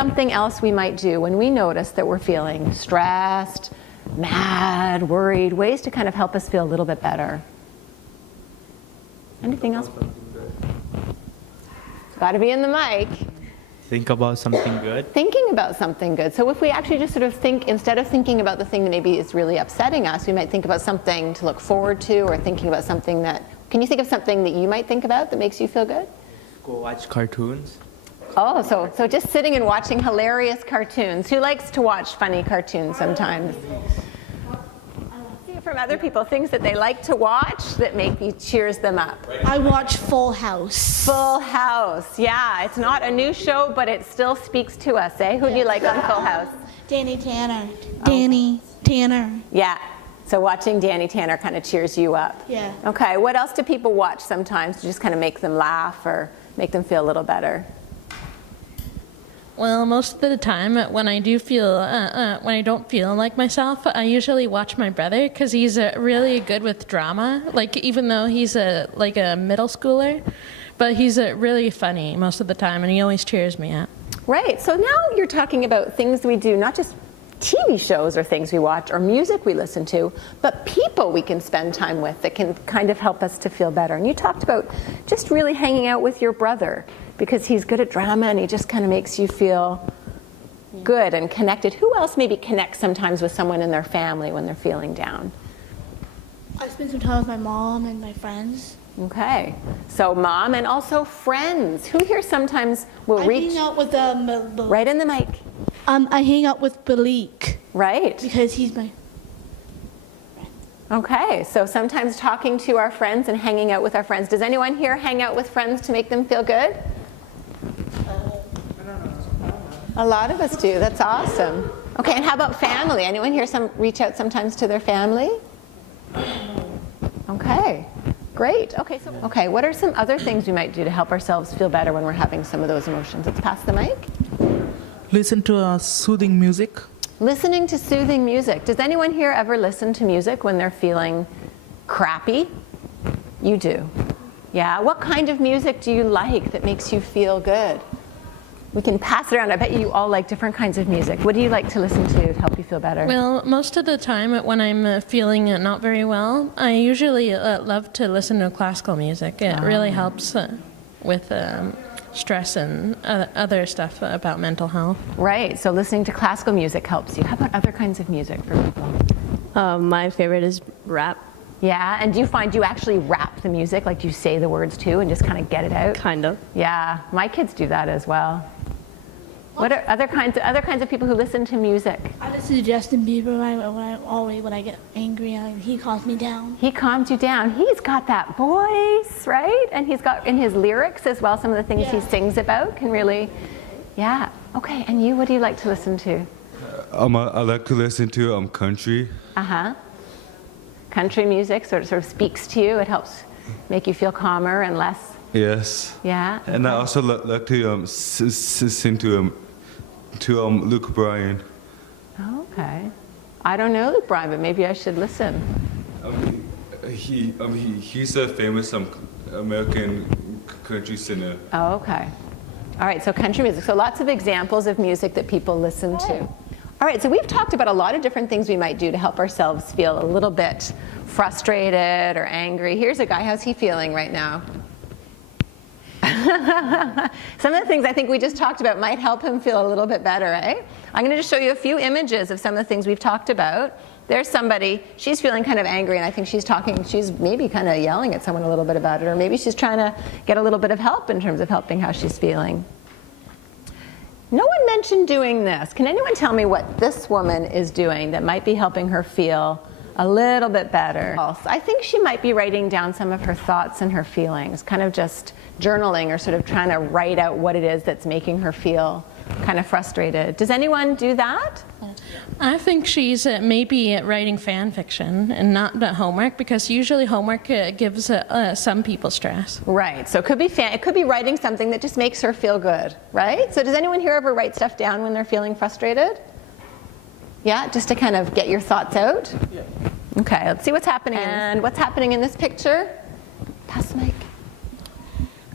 something else we might do when we notice that we're feeling stressed, mad, worried, ways to kind of help us feel a little bit better. Anything else? Got to be in the mic. Think about something good. Thinking about something good. So if we actually just sort of think, instead of thinking about the thing that maybe is really upsetting us, we might think about something to look forward to, or thinking about something that, can you think of something that you might think about that makes you feel good? Go watch cartoons. Oh, so just sitting and watching hilarious cartoons. Who likes to watch funny cartoons sometimes? From other people, things that they like to watch that cheers them up. I watch Full House. Full House, yeah. It's not a new show, but it still speaks to us, eh? Who do you like on Full House? Danny Tanner. Danny Tanner. Yeah. So watching Danny Tanner kind of cheers you up. Yeah. Okay. What else do people watch sometimes to just kind of make them laugh or make them feel a little better? Well, most of the time when I do feel, when I don't feel like myself, I usually watch my brother because he's really good with drama. Like even though he's like a middle schooler, but he's really funny most of the time, and he always cheers me up. Right. So now you're talking about things we do, not just TV shows or things we watch or music we listen to, but people we can spend time with that can kind of help us to feel better. And you talked about just really hanging out with your brother because he's good at drama and he just kind of makes you feel good and connected. Who else maybe connects sometimes with someone in their family when they're feeling down? I spend some time with my mom and my friends. Okay. So mom and also friends. Who here sometimes will I reach... hang out with right in the mic. I hang out with Balik. Right. Because he's my... Okay, so sometimes talking to our friends and hanging out with our friends. Does anyone here hang out with friends to make them feel good? A lot of us do. That's awesome. Okay, and how about family? Anyone here reach out sometimes to their family? Okay, great. Okay, what are some other things we might do to help ourselves feel better when we're having some of those emotions? Let's pass the mic. Listen to soothing music. Listening to soothing music. Does anyone here ever listen to music when they're feeling crappy? You do. Yeah, what kind of music do you like that makes you feel good? We can pass it around. I bet you all like different kinds of music. What do you like to listen to help you feel better? Well, most of the time when I'm feeling not very well, I usually love to listen to classical music. It really helps with stress and other stuff about mental health. Right, so listening to classical music helps you. How about other kinds of music for people? My favorite is rap. Yeah, and do you find you actually rap the music? Like do you say the words too and just kind of get it out? Kind of. Yeah, my kids do that as well. What are other kinds of people who listen to music? I listen to Justin Bieber when I get angry. He calms me down. He calms you down. He's got that voice, right? And he's got in his lyrics as well some of the things he sings about can really, yeah. Okay, and you, what do you like to listen to? I like to listen to country. Uh-huh. Country music sort of speaks to you. It helps make you feel calmer and less. Yes. Yeah. And I also like to listen to Luke Bryan. Oh, okay. I don't know Luke Bryan, but maybe I should listen. He's a famous American country singer. Oh, okay. All right, so country music. So lots of examples of music that people listen to. All right, so we've talked about a lot of different things we might do to help ourselves feel a little bit frustrated or angry. Here's a guy, how's he feeling right now? Some of the things I think we just talked about might help him feel a little bit better, eh? I'm going to just show you a few images of some of the things we've talked about. There's somebody, she's feeling kind of angry, and I think she's maybe kind of yelling at someone a little bit about it, or maybe she's trying to get a little bit of help in terms of helping how she's feeling. No one mentioned doing this. Can anyone tell me what this woman is doing that might be helping her feel a little bit better? I think she might be writing down some of her thoughts and her feelings, kind of just journaling or sort of trying to write out what it is that's making her feel kind of frustrated. Does anyone do that? I think she's maybe writing fan fiction and not the homework, because usually homework gives some people stress. Right, so it could be writing something that just makes her feel good, right? So does anyone here ever write stuff down when they're feeling frustrated? Yeah, just to kind of get your thoughts out? Yeah. Okay, let's see what's happening. And what's happening in this picture? Pass the mic.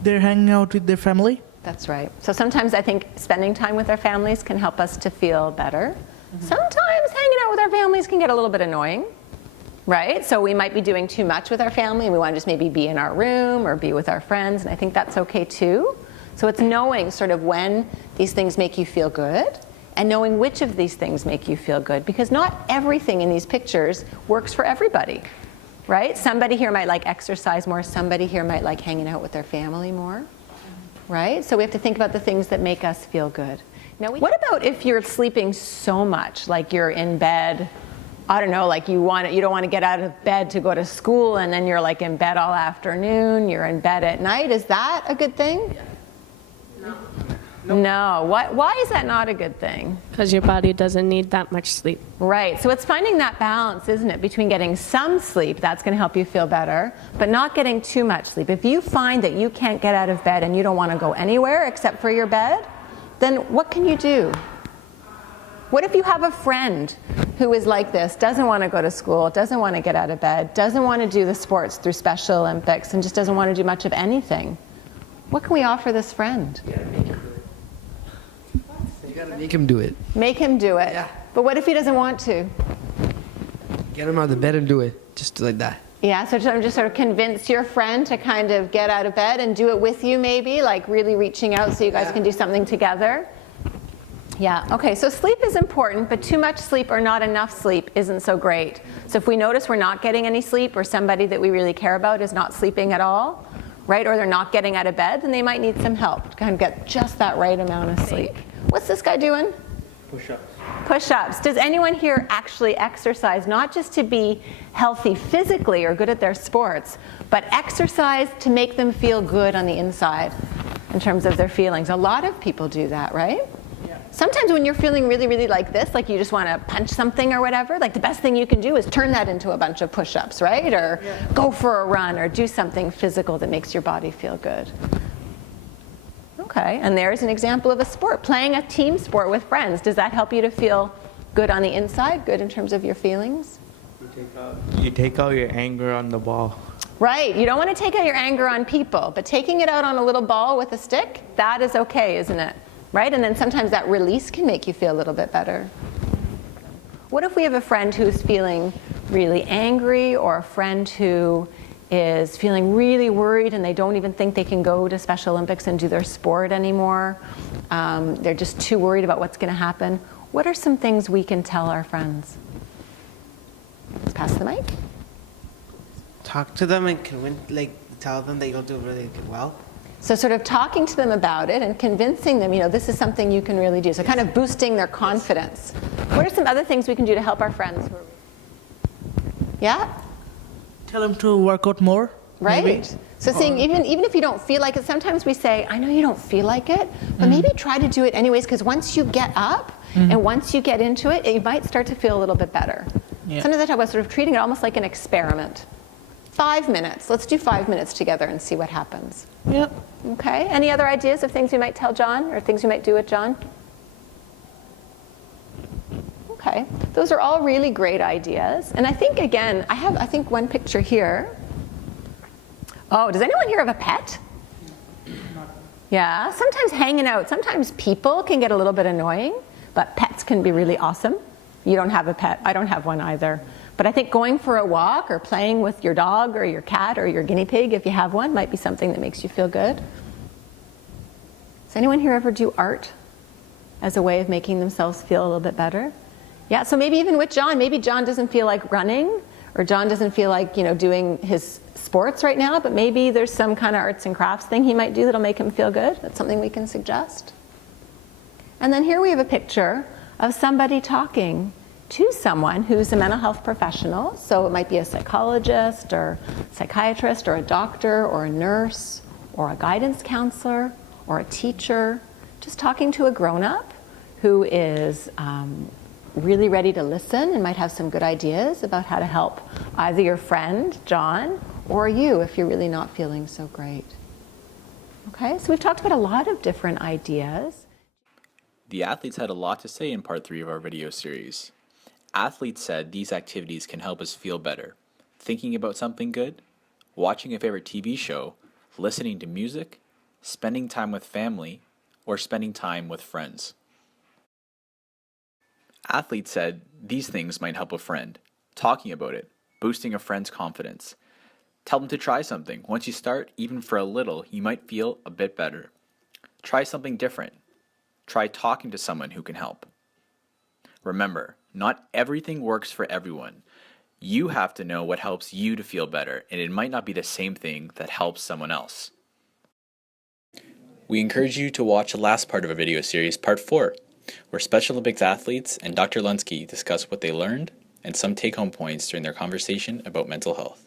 They're hanging out with their family. That's right. So sometimes I think spending time with our families can help us to feel better. Sometimes hanging out with our families can get a little bit annoying, right? So we might be doing too much with our family and we want to just maybe be in our room or be with our friends, and I think that's okay too. So it's knowing sort of when these things make you feel good and knowing which of these things make you feel good, because not everything in these pictures works for everybody, right? Somebody here might like exercise more, somebody here might like hanging out with their family more, right? So we have to think about the things that make us feel good. Now, what about if you're sleeping so much, like you're in bed, I don't know, like you don't want to get out of bed to go to school, and then you're like in bed all afternoon, you're in bed at night. Is that a good thing? No. Why is that not a good thing? Because your body doesn't need that much sleep. Right. So it's finding that balance, isn't it, between getting some sleep, that's going to help you feel better, but not getting too much sleep. If you find that you can't get out of bed and you don't want to go anywhere except for your bed, then what can you do? What if you have a friend who is like this, doesn't want to go to school, doesn't want to get out of bed, doesn't want to do the sports through Special Olympics, and just doesn't want to do much of anything? What can we offer this friend? You gotta make him do it. Make him do it. Yeah. But what if he doesn't want to? Get him out of the bed and do it. Just like that. Yeah, so just sort of convince your friend to kind of get out of bed and do it with you maybe, like really reaching out so you guys can do something together. Yeah, okay, so sleep is important, but too much sleep or not enough sleep isn't so great. So if we notice we're not getting any sleep, or somebody that we really care about is not sleeping at all, right, or they're not getting out of bed, then they might need some help to kind of get just that right amount of sleep. What's this guy doing? Push-ups. Push-ups. Does anyone here actually exercise, not just to be healthy physically or good at their sports, but exercise to make them feel good on the inside in terms of their feelings? A lot of people do that, right? Yeah. Sometimes when you're feeling really, really like this, like you just want to punch something or whatever, like the best thing you can do is turn that into a bunch of push-ups, right? Or go for a run or do something physical that makes your body feel good. Okay, and there's an example of a sport, playing a team sport with friends. Does that help you to feel good on the inside, good in terms of your feelings? You take out your anger on the ball. Right, you don't want to take out your anger on people, but taking it out on a little ball with a stick, that is okay, isn't it? Right, and then sometimes that release can make you feel a little bit better. What if we have a friend who's feeling really angry, or a friend who is feeling really worried and they don't even think they can go to Special Olympics and do their sport anymore? They're just too worried about what's going to happen. What are some things we can tell our friends? Let's pass the mic. Talk to them and tell them that you'll do really well. So sort of talking to them about it and convincing them, this is something you can really do. So kind of boosting their confidence. What are some other things we can do to help our friends? Yeah? Tell them to work out more. Right. Maybe. So saying even if you don't feel like it, sometimes we say, I know you don't feel like it, but maybe try to do it anyways, because once you get up and once you get into it, you might start to feel a little bit better. Yeah. Sometimes I talk about sort of treating it almost like an experiment. 5 minutes. Let's do 5 minutes together and see what happens. Yep. Okay. Any other ideas of things we might tell John or things we might do with John? Okay. Those are all really great ideas. And I think, again, I have one picture here. Oh, does anyone here have a pet? Yeah, sometimes hanging out, sometimes people can get a little bit annoying, but pets can be really awesome. You don't have a pet. I don't have one either. But I think going for a walk or playing with your dog or your cat or your guinea pig, if you have one, might be something that makes you feel good. Does anyone here ever do art as a way of making themselves feel a little bit better? Yeah, so maybe even with John, maybe John doesn't feel like running, or John doesn't feel like, doing his sports right now, but maybe there's some kind of arts and crafts thing he might do that'll make him feel good. That's something we can suggest. And then here we have a picture of somebody talking to someone who's a mental health professional. So it might be a psychologist or psychiatrist or a doctor or a nurse or a guidance counselor or a teacher, just talking to a grown-up who is really ready to listen and might have some good ideas about how to help either your friend, John, or you if you're really not feeling so great. Okay, so we've talked about a lot of different ideas. The athletes had a lot to say in part 3 of our video series. Athletes said these activities can help us feel better. Thinking about something good, watching a favorite TV show, listening to music, spending time with family, or spending time with friends. Athletes said these things might help a friend. Talking about it, boosting a friend's confidence. Tell them to try something. Once you start, even for a little, you might feel a bit better. Try something different. Try talking to someone who can help. Remember, not everything works for everyone. You have to know what helps you to feel better, and it might not be the same thing that helps someone else. We encourage you to watch the last part of our video series, Part 4, where Special Olympics athletes and Dr. Lunsky discuss what they learned and some take-home points during their conversation about mental health.